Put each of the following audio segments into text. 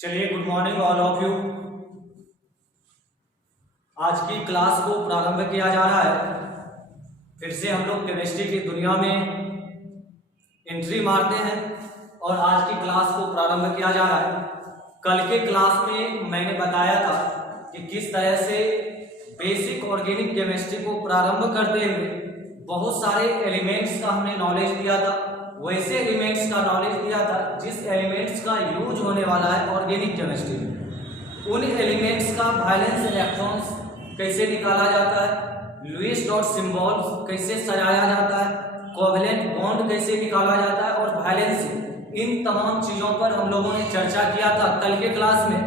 चलिए, good morning all of you. आज की क्लास को प्रारंभ किया जा रहा है। फिर से हम लोग केमिस्ट्री की दुनिया में एंट्री मारते हैं और आज की क्लास को प्रारंभ किया जा रहा है। कल के क्लास में मैंने बताया था कि किस तरह से बेसिक ऑर्गेनिक केमिस्ट्री को प्रारंभ करते हुए बहुत सारे एलिमेंट्स का हमने नॉलेज दिया था, वैसे एलिमेंट्स का नॉलेज दिया था जिस एलिमेंट्स का यूज होने वाला है ऑर्गेनिक केमिस्ट्री में। उन एलिमेंट्स का वैलेंस इलेक्ट्रॉन्स कैसे निकाला जाता है, लुईस डॉट सिंबल कैसे सजाया जाता है, कोवेलेंट बॉन्ड कैसे निकाला जाता है और वैलेंसी, इन तमाम चीजों पर हम लोगों ने चर्चा किया था कल के क्लास में।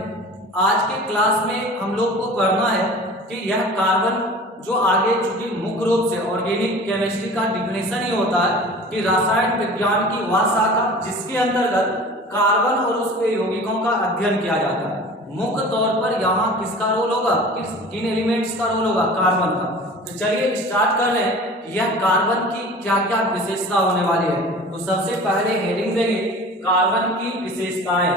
आज के क्लास में हम लोग को करना है कि यह कार्बन जो आगे, चूंकि मुख्य रूप से ऑर्गेनिक केमिस्ट्री का डिफिनेशन ही होता है कि रसायन विज्ञान की वह शाखा जिसके अंतर्गत कार्बन और उसके यौगिकों का अध्ययन किया जाता है। मुख्य तौर पर यहाँ किसका रोल होगा, किन एलिमेंट्स का रोल होगा, कार्बन का। तो चलिए स्टार्ट कर रहे हैं कि यह कार्बन की क्या क्या विशेषता होने वाली है। तो सबसे पहले हेडिंग देंगे कार्बन की विशेषताएं।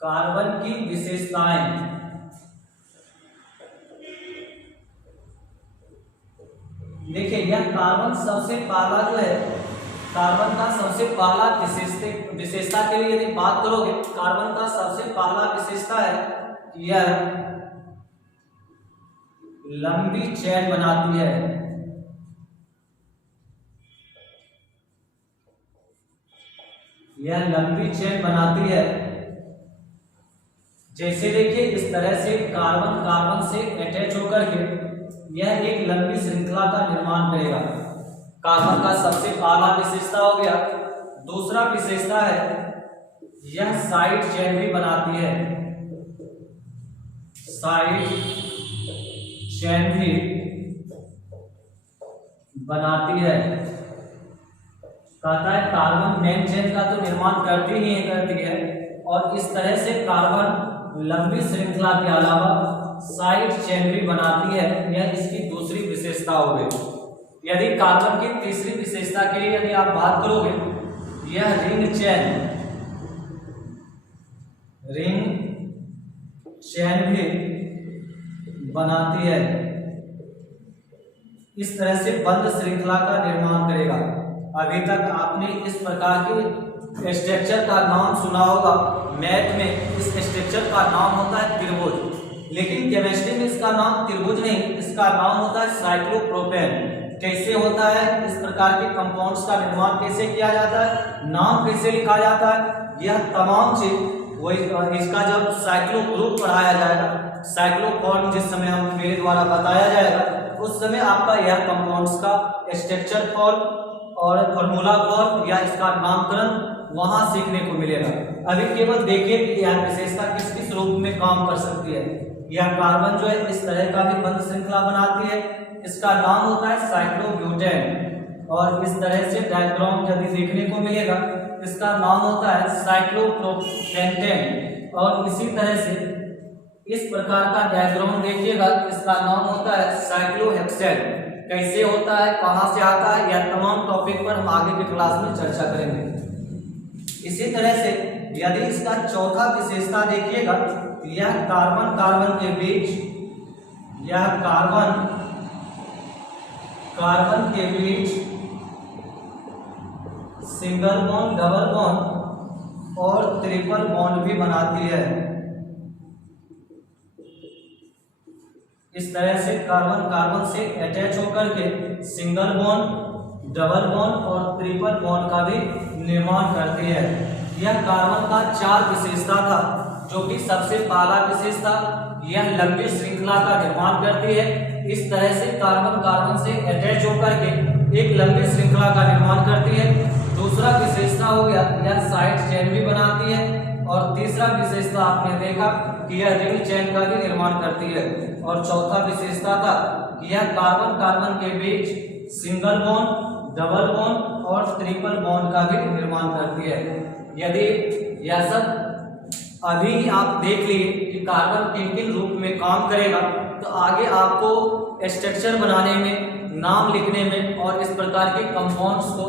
कार्बन की विशेषताएं। देखिए, यह कार्बन सबसे पहला जो है, कार्बन का सबसे पहला विशेषता के लिए यदि बात करोगे, कार्बन का सबसे पहला विशेषता है कि यह लंबी चेन बनाती है। यह लंबी चेन बनाती है। जैसे देखिए, इस तरह से कार्बन कार्बन से अटैच होकर के यह एक लंबी श्रृंखला का निर्माण करेगा। कार्बन का सबसे पहला विशेषता हो गया। दूसरा विशेषता है यह साइड चेन भी बनाती है। साइड चेन भी बनाती है। कहता है कार्बन मेन चेन का तो निर्माण करती ही करती है और इस तरह से कार्बन लंबी श्रृंखला के अलावा साइड चेन भी बनाती है। यह इसकी दूसरी विशेषता हो गई। यदि कार्बन की तीसरी विशेषता के लिए यदि आप बात करोगे, यह रिंग चेन भी बनाती है। इस तरह से बंद श्रृंखला का निर्माण करेगा। अभी तक आपने इस प्रकार के स्ट्रक्चर का नाम सुना होगा। मैथ में इस स्ट्रक्चर का नाम होता है त्रिभुज, लेकिन केमिस्ट्री में इसका नाम त्रिभुज नहीं, इसका नाम होता है साइक्लोप्रोपेन। कैसे होता है, इस प्रकार के कंपाउंड्स का निर्माण कैसे किया जाता है, नाम कैसे लिखा जाता है, यह तमाम चीज वही इसका जब साइक्लो ग्रुप पढ़ाया जाएगा, साइक्लो फॉर्म जिस समय हम मेरे द्वारा बताया जाएगा, उस समय आपका यह कंपाउंड्स का स्ट्रक्चर फॉर्म और फॉर्मूला फॉर्म या इसका नामकरण वहां सीखने को मिलेगा। अभी केवल देखिए कि यह विशेषता किस किस रूप में काम कर सकती है। यह कार्बन जो है इस तरह का भी बंद श्रृंखला बनाती है। इसका नाम होता है साइक्लोब्यूटेन और इस तरह से डायग्राम यदि देखने को मिलेगा, इसका नाम होता है साइक्लोप्रोपेंटेन। और इसी तरह से इस प्रकार का डायग्राम देखिएगा, इसका नाम होता है साइक्लोहेक्सेन। कैसे होता है, कहां से आता है, यह तमाम टॉपिक पर हम आगे की क्लास में चर्चा करेंगे। इसी तरह से यदि इसका चौथा विशेषता देखिएगा, यह कार्बन कार्बन के बीच, यह कार्बन कार्बन के बीच सिंगल बॉन्ड, डबल बॉन्ड और ट्रिपल बॉन्ड भी बनाती है। इस तरह से कार्बन कार्बन से अटैच होकर के सिंगल बॉन्ड, डबल बॉन्ड और ट्रिपल बॉन्ड का भी निर्माण करती है। यह कार्बन का 4 विशेषता था, जो कि सबसे पहला विशेषता यह लंबी श्रृंखला का निर्माण करती है। इस तरह से कार्बन कार्बन से अटैच होकर के एक लंबी श्रृंखला का निर्माण करती है। दूसरा विशेषता हो गया यह साइड चेन भी बनाती है और तीसरा विशेषता आपने देखा कि यह रिंग चेन का भी निर्माण करती है। और चौथा विशेषता था कि यह कार्बन कार्बन के बीच सिंगल बॉन्ड, डबल बॉन्ड और ट्रिपल बॉन्ड का भी निर्माण करती है। यदि यह सब अभी आप देख लिए कि कार्बन किन किन रूप में काम करेगा, तो आगे आपको स्ट्रक्चर बनाने में, नाम लिखने में और इस प्रकार के कंपाउंड्स को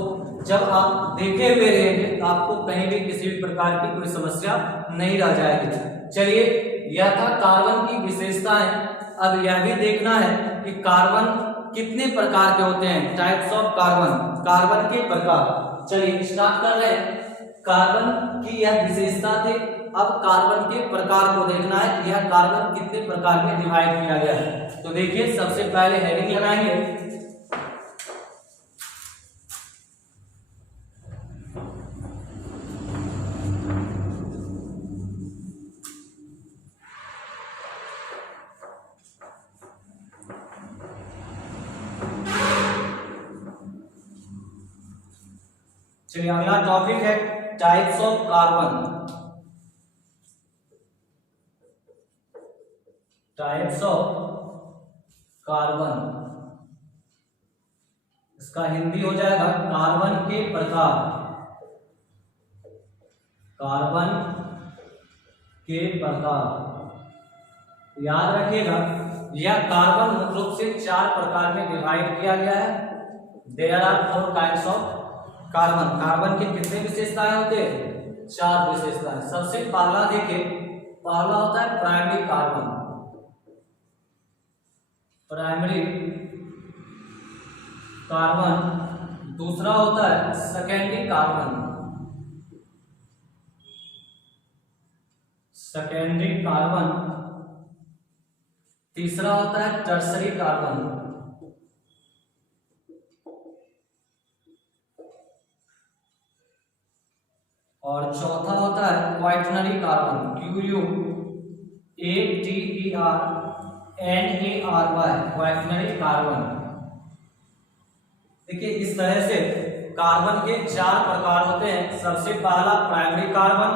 जब आप देखे हुए रहेंगे तो आपको कहीं भी किसी भी प्रकार की कोई समस्या नहीं रह जाएगी। चलिए, यह था कार्बन की विशेषताएं। अब यह भी देखना है कि कार्बन कितने प्रकार के होते हैं, टाइप्स ऑफ कार्बन, कार्बन के प्रकार। चलिए स्टार्ट कर रहे हैं। कार्बन की यह विशेषता थी, अब कार्बन के प्रकार को देखना है कि यह कार्बन कितने प्रकार में डिवाइड किया गया है। तो देखिए, सबसे पहले हेडिंग लगाएंगे। चलिए अगला टॉपिक है types of carbon. Types of carbon, इसका हिंदी हो जाएगा कार्बन के प्रकार। कार्बन के प्रकार याद रखिएगा, यह कार्बन मुख्य रूप से 4 प्रकार में डिवाइड किया गया है। There are 4 kinds of carbon. Carbon के कितने विशेषताएं होते हैं? 4 विशेषताएं। सबसे पहला देखिए, पहला होता है प्राइमरी कार्बन। Primary carbon. दूसरा होता है सेकेंडरी कार्बन। Secondary carbon. तीसरा होता है टर्सरी कार्बन। और चौथा होता है quaternary carbon. QUATERNARY, quaternary carbon. देखिए, इस तरह से कार्बन के 4 प्रकार होते हैं। सबसे पहला प्राइमरी कार्बन,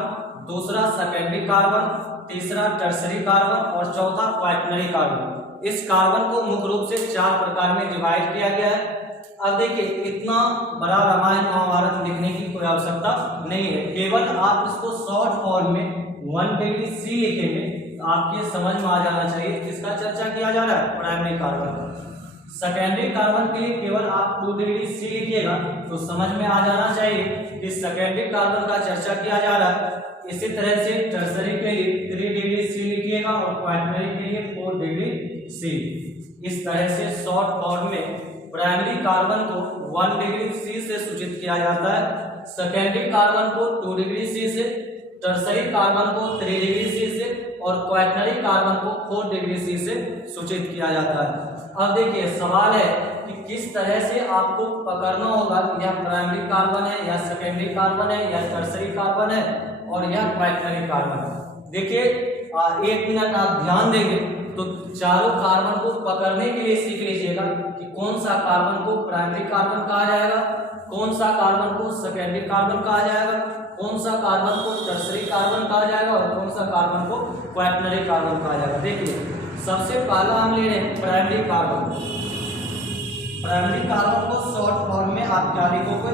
दूसरा सेकेंडरी कार्बन, तीसरा टर्सरी कार्बन और चौथा क्वाaternary कार्बन। इस कार्बन को मुख्य रूप से 4 प्रकार में डिवाइड किया गया है। अब देखिए, इतना बड़ा रामायण महाभारत लिखने की कोई आवश्यकता नहीं है, केवल आप इसको शॉर्ट फॉर्म में 1 डिग्री सी लिखेंगे तो आपके समझ में आ जाना चाहिए किसका चर्चा किया जा रहा है, प्राइमरी कार्बन। सेकेंडरी कार्बन के लिए केवल आप 2 डिग्री सी लिखिएगा तो समझ में आ जाना चाहिए कि सेकेंडरी कार्बन का चर्चा किया जा रहा है। इसी तरह से टर्सरी के लिए 3 डिग्री सी लिखिएगा और क्वाaternary के लिए 4 डिग्री सी। इस तरह से शॉर्ट फॉर्म में प्राइमरी कार्बन को 1 डिग्री सी से सूचित किया जाता है, सेकेंडरी कार्बन को 2 डिग्री सी से, टर्सरी कार्बन को 3 डिग्री सी से और क्वाaternary कार्बन को 4 डिग्री सी से सूचित किया जाता है। अब देखिए, सवाल है कि किस तरह से आपको पकड़ना होगा कि यह प्राइमरी कार्बन है या सेकेंडरी कार्बन है या टर्सरी कार्बन है और यह क्वाaternary कार्बन है। देखिए, 1 मिनट आप ध्यान देंगे तो चारों कार्बन को पकड़ने के लिए सीख लीजिएगा कि कौन सा कार्बन को प्राइमरी कार्बन कहा जाएगा, कौन सा कार्बन को सेकेंडरी कार्बन कहा जाएगा, कौन सा कार्बन को टर्सरी कार्बन कहा जाएगा और कौन सा कार्बन को क्वाaternary कार्बन कहा जाएगा। देखिए, सबसे पहला हम ले रहे हैं प्राइमरी कार्बन। प्राइमरी कार्बन को शॉर्ट फॉर्म में आप क्या लिखोगे,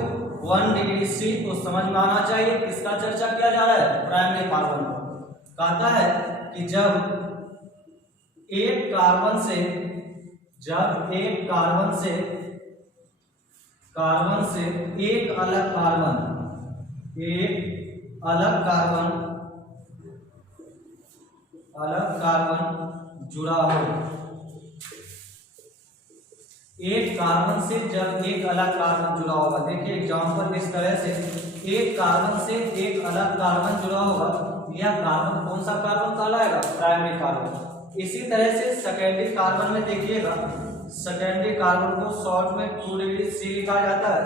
1 डिग्री सी, तो समझ में आना चाहिए किसका चर्चा किया जा रहा है, प्राइमरी कार्बन को। कहता है कि जब एक कार्बन से एक अलग कार्बन जुड़ा हो, एक कार्बन से जब एक अलग कार्बन जुड़ा होगा। देखिए एग्जांपल इस तरह से, एक कार्बन से एक अलग कार्बन जुड़ा होगा, यह कार्बन कौन सा कार्बन कहलाएगा, प्राइमरी कार्बन। इसी तरह से सेकेंडरी कार्बन में देखिएगा, सेकेंडरी कार्बन को शॉर्ट में 2 डिग्री सी लिखा जाता है।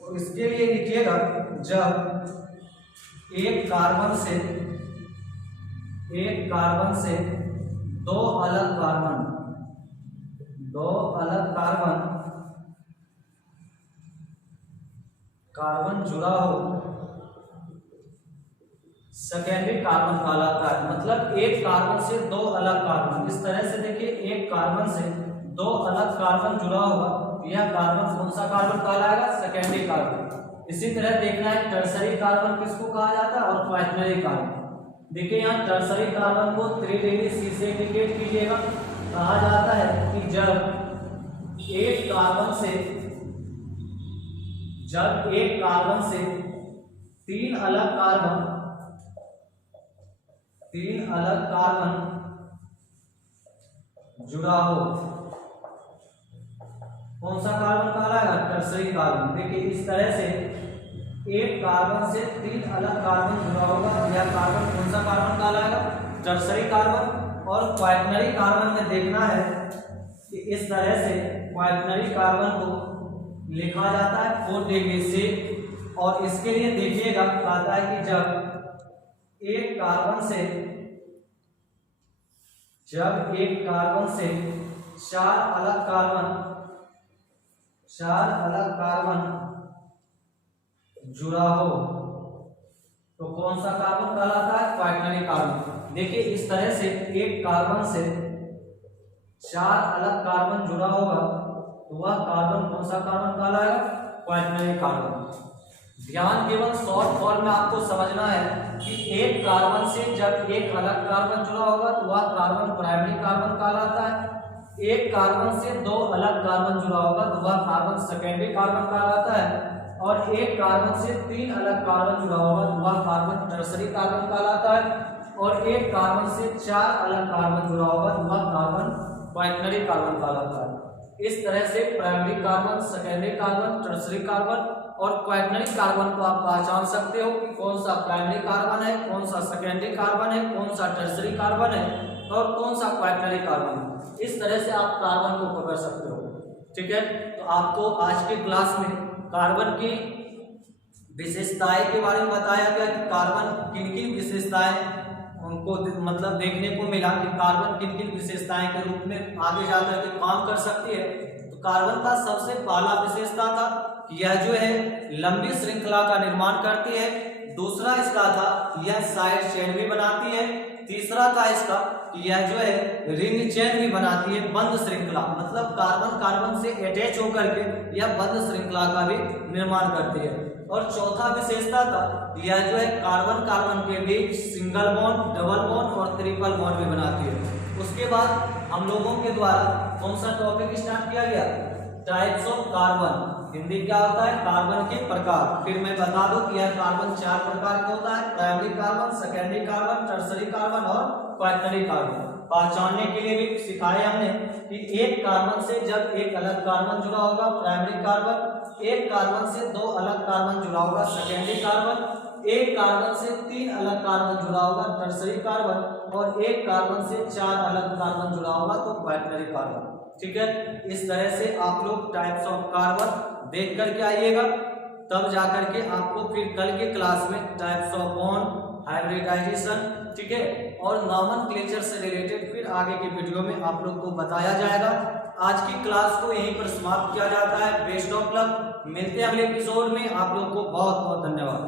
और इसके लिए लिखिएगा, जब एक कार्बन से दो अलग कार्बन जुड़ा हो, सेकेंडरी कार्बन कहलाता है। मतलब एक कार्बन से 2 अलग कार्बन, इस तरह से देखिए, एक कार्बन से 2 अलग कार्बन जुड़ा होगा, यह कार्बन कौन सा कार्बन कहलाएगा, सेकेंडरी कार्बन। इसी तरह देखना है टर्सरी कार्बन किसको कहा जाता है और क्वाaternary कार्बन। देखिए यहाँ टर्सरी कार्बन को 3 डिग्री सी से इंडिकेट कीजिएगा। कहा जाता है कि जब एक कार्बन से जब एक कार्बन से तीन अलग कार्बन जुड़ा हो, कौन सा कार्बन कहलाएगा? Tertiary carbon. देखिए इस तरह से एक कार्बन से तीन अलग कार्बन जुड़ा होगा, यह कार्बन कौन सा कार्बन कहलाएगा? Tertiary carbon. और क्वाaternary कार्बन में देखना है कि इस तरह से क्वाaternary कार्बन को लिखा जाता है 4 डिग्री से। और इसके लिए देखिएगा कहता है कि जब एक कार्बन से चार अलग कार्बन जुड़ा हो तो कौन सा कार्बन कहलाता है? Quaternary carbon. देखिए इस तरह से एक कार्बन से चार अलग कार्बन जुड़ा होगा तो वह कार्बन कौन सा कार्बन कहलाएगा? क्वाaternary कार्बन। ध्यान केवल शॉर्ट फॉर्म में आपको समझना है कि एक कार्बन से जब एक अलग कार्बन जुड़ा होगा तो वह कार्बन प्राइमरी कार्बन कहलाता है। एक कार्बन से दो अलग कार्बन जुड़ा होगा तो वह कार्बन सेकेंडरी कार्बन कहलाता है। और एक कार्बन से तीन अलग कार्बन जुड़ा होगा तो वह कार्बन टर्सरी कार्बन कहलाता है। और एक कार्बन से चार अलग कार्बन जुड़ा होगा तो वह कार्बन क्वाaternary कार्बन कहलाता है। इस तरह से primary carbon, secondary carbon, tertiary carbon और क्वाaternary कार्बन को आप पहचान सकते हो कि कौन सा प्राइमरी कार्बन है, कौन सा सेकेंडरी कार्बन है, कौन सा टर्सरी कार्बन है और कौन सा क्वाaternary कार्बन है। इस तरह से आप कार्बन को पकड़ सकते हो। ठीक है, तो आपको आज के क्लास में कार्बन की विशेषताएं के बारे में बताया गया कि कार्बन किन किन विशेषताएं उनको मतलब देखने को मिला कि कार्बन किन किन विशेषताएं के रूप में आगे जाकर के काम कर सकती है। तो कार्बन का सबसे पहला विशेषता था कि यह जो है लंबी श्रृंखला का निर्माण करती है। दूसरा इसका था यह साइड चेन भी बनाती है। तीसरा था इसका कि यह जो है रिंग चेन भी बनाती है, बंद श्रृंखला, मतलब कार्बन कार्बन से अटैच होकर के यह बंद श्रृंखला का भी निर्माण करती है। और चौथा विशेषता था यह जो है कार्बन कार्बन के बीच सिंगल बॉन्ड, डबल बॉन्ड और ट्रिपल बॉन्ड भी बनाती है। उसके बाद हम लोगों के द्वारा कौन सा टॉपिक स्टार्ट किया गया? Types of carbon. हिंदी क्या होता है? कार्बन के प्रकार। फिर मैं बता दूं कि यह कार्बन चार प्रकार का होता है: primary carbon, secondary carbon, tertiary carbon और क्वाaternary कार्बन। पहचानने के लिए भी सिखाया हमने कि एक कार्बन से जब एक अलग कार्बन जुड़ा होगा प्राइमरी कार्बन, एक कार्बन से दो अलग कार्बन जुड़ा होगा सेकेंडरी कार्बन, एक कार्बन से तीन अलग कार्बन जुड़ा होगा टर्सरी कार्बन और एक कार्बन से चार अलग कार्बन जुड़ा होगा तो क्वाaternary कार्बन। ठीक है, इस तरह से आप लोग टाइप्स ऑफ कार्बन देख करके आइएगा, तब जाकर के आपको फिर कल के क्लास में टाइप्स ऑफ बॉन्ड, हाइब्रिडाइजेशन, ठीक है, और नॉमेनक्लेचर से रिलेटेड फिर आगे के वीडियो में आप लोग को बताया जाएगा। आज की क्लास को यहीं पर समाप्त किया जाता है। बेस्ट ऑफ लक, मिलते हैं अगले एपिसोड में। आप लोग को बहुत बहुत धन्यवाद।